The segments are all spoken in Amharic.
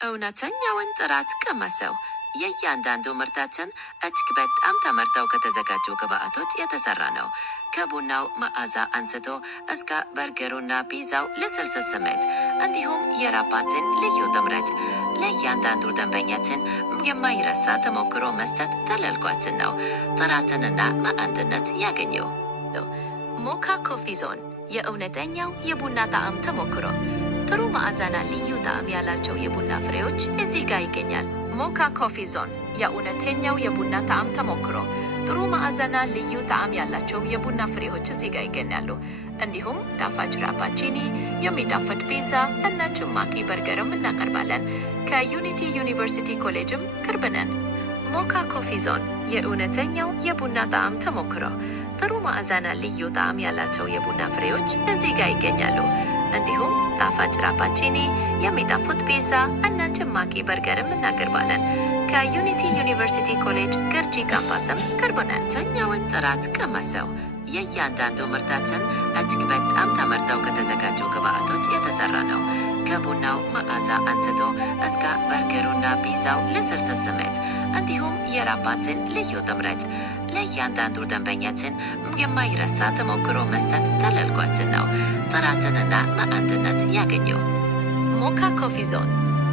እውነተኛውን ጥራት ቅመሰው። የእያንዳንዱ ምርታችን እጅግ በጣም ተመርተው ከተዘጋጁ ግብአቶች የተሰራ ነው። ከቡናው መዓዛ አንስቶ እስከ በርገሩና ፒዛው ልስልስ ስሜት እንዲሁም የራባችን ልዩ ጥምረት ለእያንዳንዱ ደንበኛችን የማይረሳ ተሞክሮ መስጠት ተልዕኳችን ነው። ጥራትንና መዓንድነት ያገኙ። ሞካ ኮፊ ዞን የእውነተኛው የቡና ጣዕም ተሞክሮ። ጥሩ መዓዛና ልዩ ጣዕም ያላቸው የቡና ፍሬዎች እዚህ ጋር ይገኛል። ሞካ ኮፊ ዞን የእውነተኛው የቡና ጣዕም ተሞክሮ። ጥሩ መዓዛና ልዩ ጣዕም ያላቸው የቡና ፍሬዎች እዚህ ጋር ይገኛሉ። እንዲሁም ጣፋጭ ራፓቺኒ፣ የሚጣፍጥ ፒዛ እና ጭማቂ በርገርም እናቀርባለን። ከዩኒቲ ዩኒቨርሲቲ ኮሌጅም ቅርብ ነን። ሞካ ኮፊ ዞን የእውነተኛው የቡና ጣዕም ተሞክሮ። ጥሩ መዓዛና ልዩ ጣዕም ያላቸው የቡና ፍሬዎች እዚህ ጋር ይገኛሉ። እንዲሁም ጣፋጭ ራፓቺኒ፣ የሚጣፍጥ ፒዛ እና ጭማቂ በርገርም እናቀርባለን። ከዩኒቲ ዩኒቨርሲቲ ኮሌጅ ገርጂ ካምፓስም ቅርብ ነን። እውነተኛውን ጥራት ቅመሰው። የእያንዳንዱ ምርታችን እጅግ በጣም ተመርተው ከተዘጋጁ ግብአቶች የተሰራ ነው። ከቡናው መዓዛ አንስቶ እስከ በርገሩና ፒዛው ልስልስ ስሜት እንዲሁም የራባችን ልዩ ጥምረት ለእያንዳንዱ ደንበኛችን የማይረሳ ተሞክሮ መስጠት ተልዕኳችን ነው። ጥራትንና መዓንድነት ያገኙ። ሞካ ኮፊ ዞን።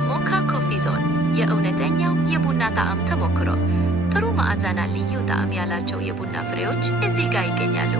ሞካ ኮፊ ዞን የእውነተኛው የቡና ጣዕም ተሞክሮ። ጥሩ መዓዛና ልዩ ጣዕም ያላቸው የቡና ፍሬዎች እዚህ ጋር ይገኛሉ።